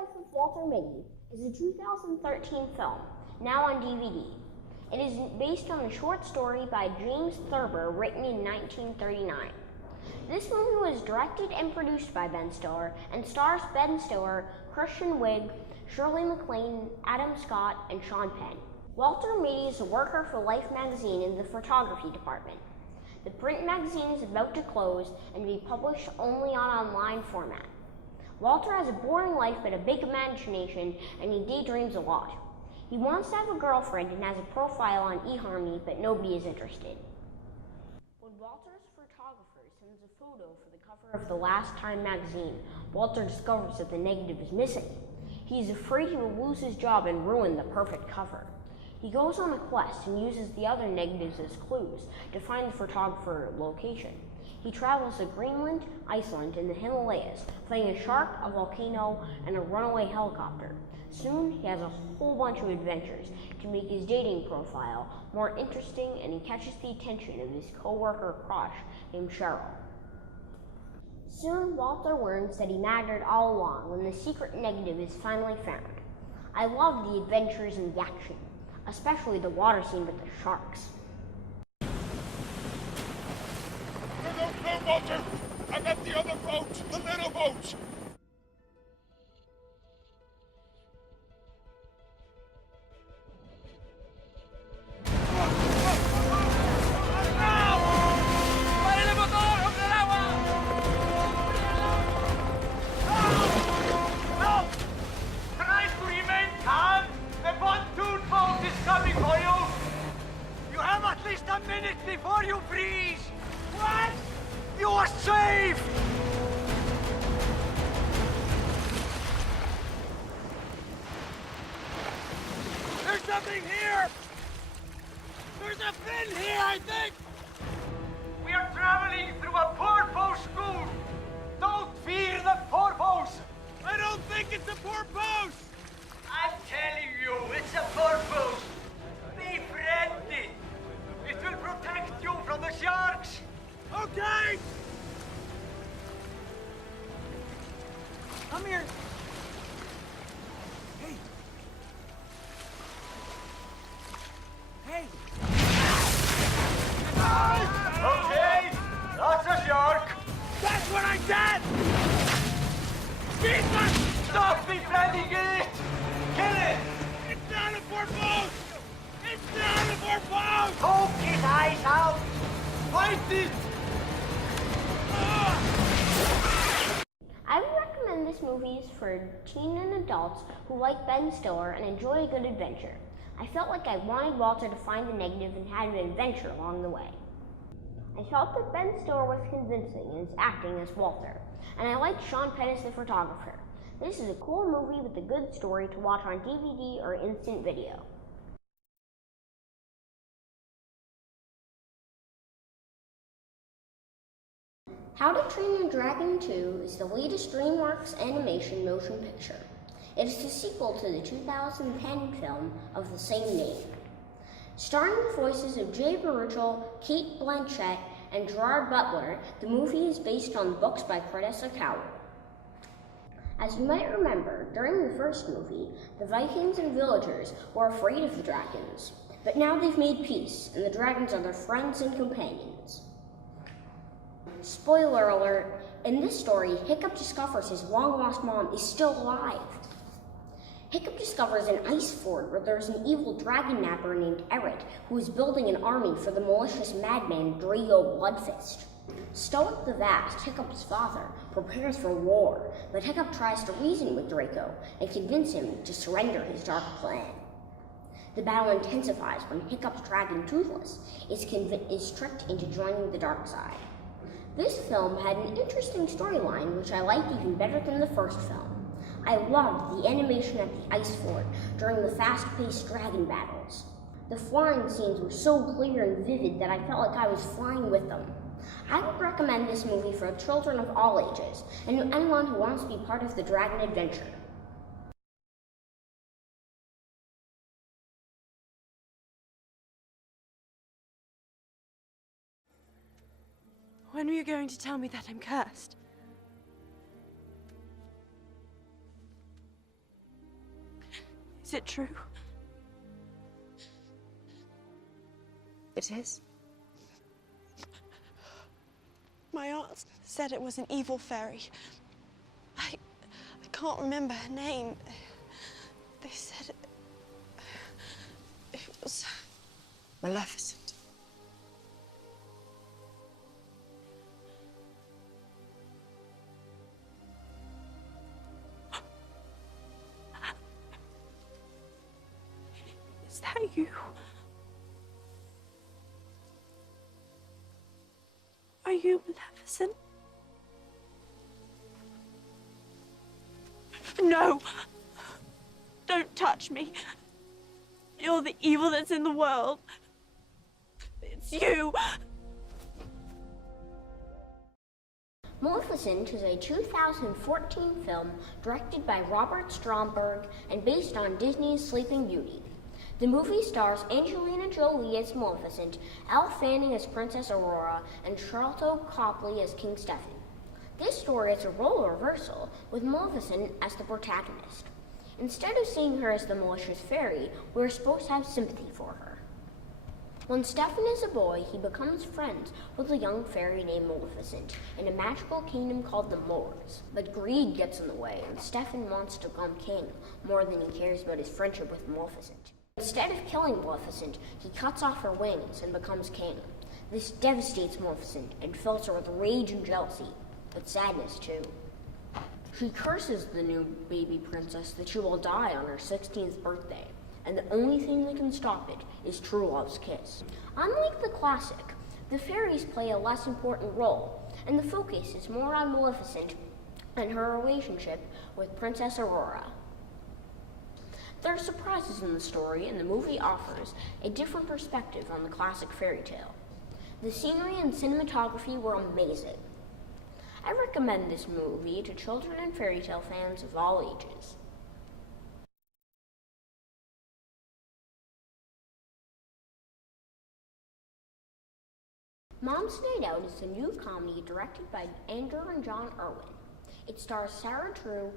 Life of Walter Mitty is a 2013 film, now on DVD. It is based on a short story by James Thurber written in 1939. This movie was directed and produced by Ben Stiller and stars Ben Stiller, Kristen Wiig, Shirley MacLaine, Adam Scott, and Sean Penn. Walter Mitty is a worker for Life magazine in the photography department. The print magazine is about to close and be published only on online format. Walter has a boring life but a big imagination, and he daydreams a lot. He wants to have a girlfriend and has a profile on eHarmony, but nobody is interested. When Walter's photographer sends a photo for the cover of The Last Time magazine, Walter discovers that the negative is missing. He is afraid he will lose his job and ruin the perfect cover. He goes on a quest and uses the other negatives as clues to find the photographer's location. He travels to Greenland, Iceland, and the Himalayas, playing a shark, a volcano, and a runaway helicopter. Soon, he has a whole bunch of adventures to make his dating profile more interesting, and he catches the attention of his co-worker crush named Cheryl. Soon, Walter learns that he mattered all along when the secret negative is finally found. I love the adventures and the action, especially the water scene with the sharks. No, Walter! I meant the other boat! The little boat! A minute before you freeze! What? You are safe! There's something here! There's a fin here, I think! We are traveling through a porpoise school! Don't fear the porpoise! I don't think it's a porpoise! I'm telling you, it's a porpoise! Be friendly! It will protect you from the sharks! Okay! Come here! Hey! Hey! Okay! That's a shark! That's what I said! Jesus! Stop befriending it! Kill it! It's not a porpoise! It's not a porpoise! Poke his eyes out! Fight it! I would recommend this movie for teen and adults who like Ben Stiller and enjoy a good adventure. I felt like I wanted Walter to find the negative and had an adventure along the way. I felt that Ben Stiller was convincing in his acting as Walter, and I liked Sean Penn as the photographer. This is a cool movie with a good story to watch on DVD or instant video. How to Train Your Dragon 2 is the latest DreamWorks animation motion picture. It is the sequel to the 2010 film of the same name. Starring the voices of Jay Baruchel, Kate Blanchett, and Gerard Butler, the movie is based on books by Cressida Cowell. As you might remember, during the first movie, the Vikings and villagers were afraid of the dragons, but now they've made peace, and the dragons are their friends and companions. Spoiler alert, in this story, Hiccup discovers his long-lost mom is still alive. Hiccup discovers an ice fort where there's an evil dragon napper named Eret who is building an army for the malicious madman Drago Bloodfist. Stoic the Vast, Hiccup's father, prepares for war, but Hiccup tries to reason with Draco and convince him to surrender his dark plan. The battle intensifies when Hiccup's dragon Toothless is tricked into joining the dark side. This film had an interesting storyline which I liked even better than the first film. I loved the animation at the ice fort during the fast-paced dragon battles. The flying scenes were so clear and vivid that I felt like I was flying with them. I would recommend this movie for children of all ages and anyone who wants to be part of the dragon adventure. When were you going to tell me that I'm cursed? Is it true? It is. My aunt said it was an evil fairy. I can't remember her name. They said it was... Maleficent. Is that you? Are you Maleficent? No! Don't touch me. You're the evil that's in the world. It's you! Maleficent is a 2014 film directed by Robert Stromberg and based on Disney's Sleeping Beauty. The movie stars Angelina Jolie as Maleficent, Elle Fanning as Princess Aurora, and Charlton Copley as King Stephen. This story is a role reversal, with Maleficent as the protagonist. Instead of seeing her as the malicious fairy, we're supposed to have sympathy for her. When Stephen is a boy, he becomes friends with a young fairy named Maleficent in a magical kingdom called the Moors. But greed gets in the way, and Stephen wants to become king more than he cares about his friendship with Maleficent. Instead of killing Maleficent, he cuts off her wings and becomes king. This devastates Maleficent and fills her with rage and jealousy, but sadness too. She curses the new baby princess that she will die on her 16th birthday, and the only thing that can stop it is true love's kiss. Unlike the classic, the fairies play a less important role, and the focus is more on Maleficent and her relationship with Princess Aurora. There are surprises in the story, and the movie offers a different perspective on the classic fairy tale. The scenery and cinematography were amazing. I recommend this movie to children and fairy tale fans of all ages. Mom's Night Out is a new comedy directed by Andrew and John Irwin. It stars Sarah Drew,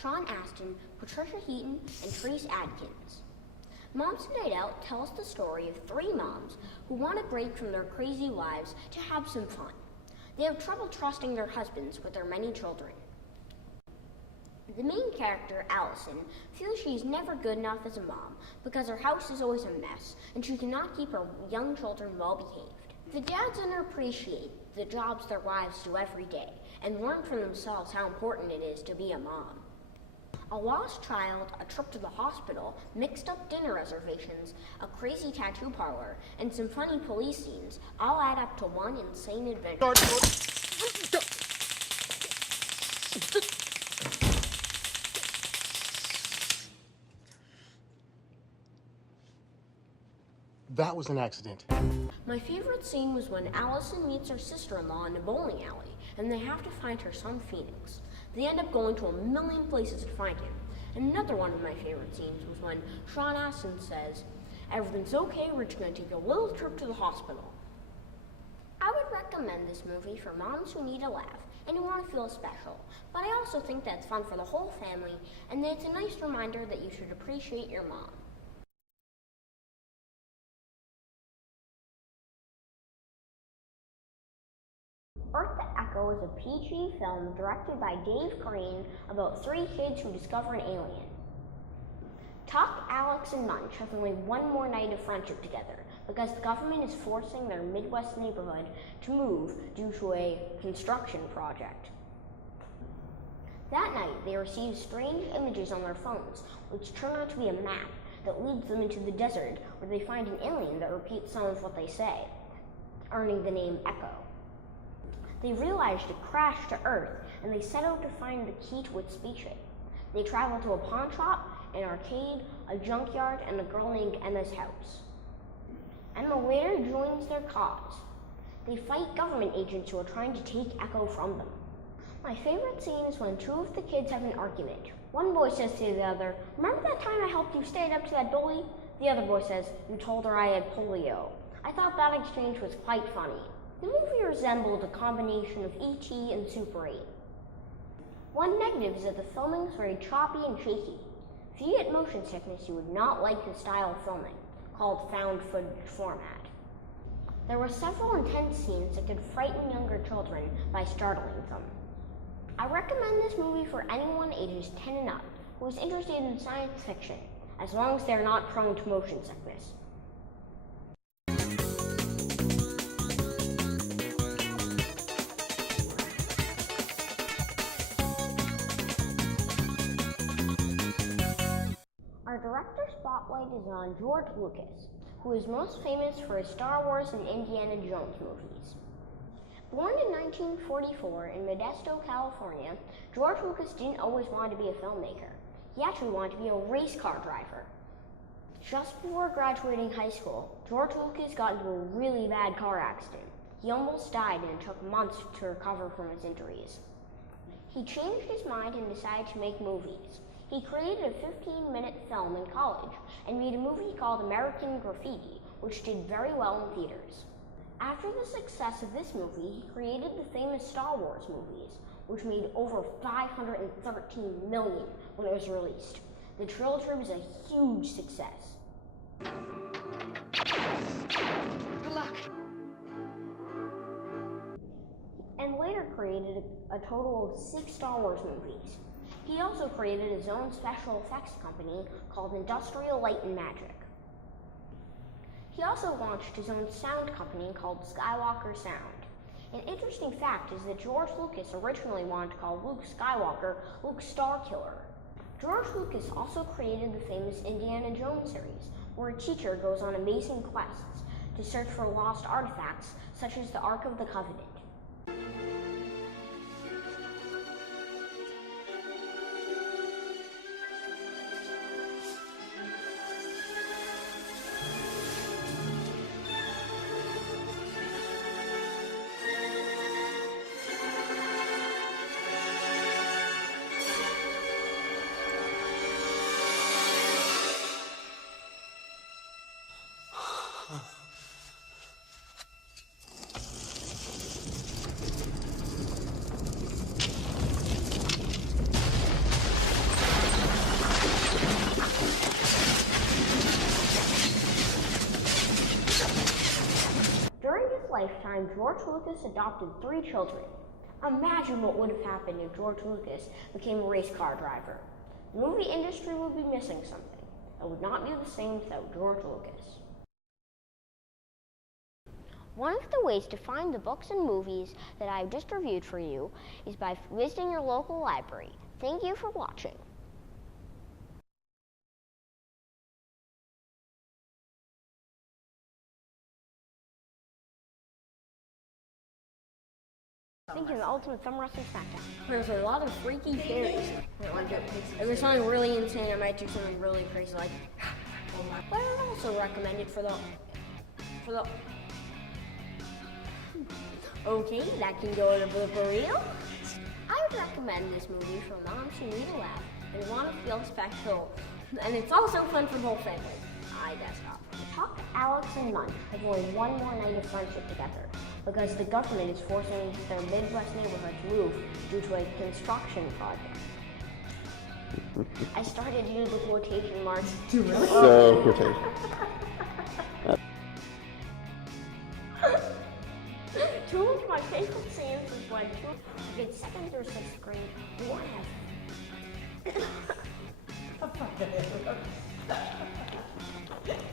Sean Astin, Patricia Heaton, and Trace Adkins. Mom's Night Out tells the story of three moms who want a break from their crazy lives to have some fun. They have trouble trusting their husbands with their many children. The main character, Allison, feels she is never good enough as a mom because her house is always a mess and she cannot keep her young children well behaved. The dads underappreciate the jobs their wives do every day and learn for themselves how important it is to be a mom. A lost child, a trip to the hospital, mixed up dinner reservations, a crazy tattoo parlor, and some funny police scenes all add up to one insane adventure. That was an accident. My favorite scene was when Allison meets her sister-in-law in a bowling alley, and they have to find her son Phoenix. They end up going to a million places to find him. And another one of my favorite scenes was when Sean Astin says, "Everything's okay, we're just going to take a little trip to the hospital." I would recommend this movie for moms who need a laugh and who want to feel special, but I also think that it's fun for the whole family and that it's a nice reminder that you should appreciate your mom. Earth the Echo is a PG film directed by Dave Green about three kids who discover an alien. Tuck, Alex, and Munch have only one more night of friendship together because the government is forcing their Midwest neighborhood to move due to a construction project. That night, they receive strange images on their phones, which turn out to be a map that leads them into the desert where they find an alien that repeats some of what they say, earning the name Echo. They realized it crashed to Earth, and they set out to find the key to its spaceship. They travel to a pawn shop, an arcade, a junkyard, and a girl named Emma's house. Emma later joins their cause. They fight government agents who are trying to take Echo from them. My favorite scene is when two of the kids have an argument. One boy says to the other, "Remember that time I helped you stand up to that bully?" The other boy says, "You told her I had polio." I thought that exchange was quite funny. The movie resembled a combination of E.T. and Super 8. One negative is that the filming is very choppy and shaky. If you get motion sickness, you would not like the style of filming, called found footage format. There were several intense scenes that could frighten younger children by startling them. I recommend this movie for anyone ages 10 and up who is interested in science fiction, as long as they are not prone to motion sickness. Our director spotlight is on George Lucas, who is most famous for his Star Wars and Indiana Jones movies. Born in 1944 in Modesto, California, George Lucas didn't always want to be a filmmaker. He actually wanted to be a race car driver. Just before graduating high school, George Lucas got into a really bad car accident. He almost died, and it took months to recover from his injuries. He changed his mind and decided to make movies. He created a 15-minute film in college and made a movie called American Graffiti, which did very well in theaters. After the success of this movie, he created the famous Star Wars movies, which made over $513 million when it was released. The trilogy was a huge success. Good luck. And later created a total of 6 Star Wars movies. He also created his own special effects company called Industrial Light and Magic. He also launched his own sound company called Skywalker Sound. An interesting fact is that George Lucas originally wanted to call Luke Skywalker Luke Starkiller. George Lucas also created the famous Indiana Jones series, where a teacher goes on amazing quests to search for lost artifacts such as the Ark of the Covenant. During his lifetime, George Lucas adopted 3 children. Imagine what would have happened if George Lucas became a race car driver. The movie industry would be missing something. It would not be the same without George Lucas. One of the ways to find the books and movies that I've just reviewed for you is by visiting your local library. Thank you for watching. Thinking the ultimate thumb wrestling smackdown. There's a lot of freaky theories. If there's something really insane, I might do something really crazy like. But I also recommend it for the. Okay, that can go in a blooper reel. I would recommend this movie for moms who need a laugh and want to feel special. And it's also fun for the whole family. I guess not. Huck, Alex, and Munch have only one more night of friendship together because the government is forcing their Midwest neighborhood to move due to a construction project. I started to use the quotation marks. So quotation. Two of my favorite scenes is when two in 2nd or 6th grade, one has.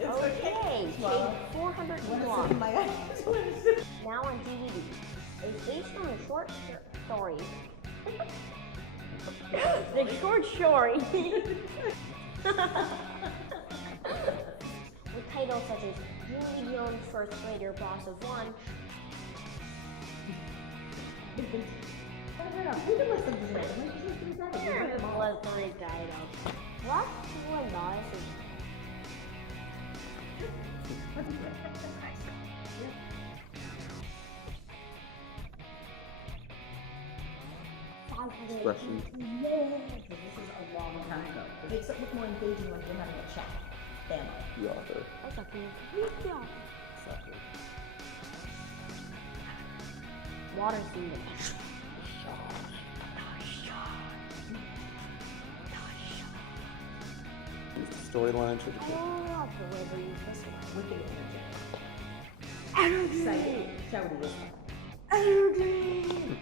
Okay, take 401. Now on DVD. It's based on a short story. The short story. With titles such as Julie Jones, First Grader, Boss of One. Let's read that. What one dies is. Expression. This is a long time ago. It makes it look more engaging when you're having a chat. Family. The author. Water theme. storyline should be. Oh, delivery this one. Wicked energy. Exciting. Shouty this one. Energy.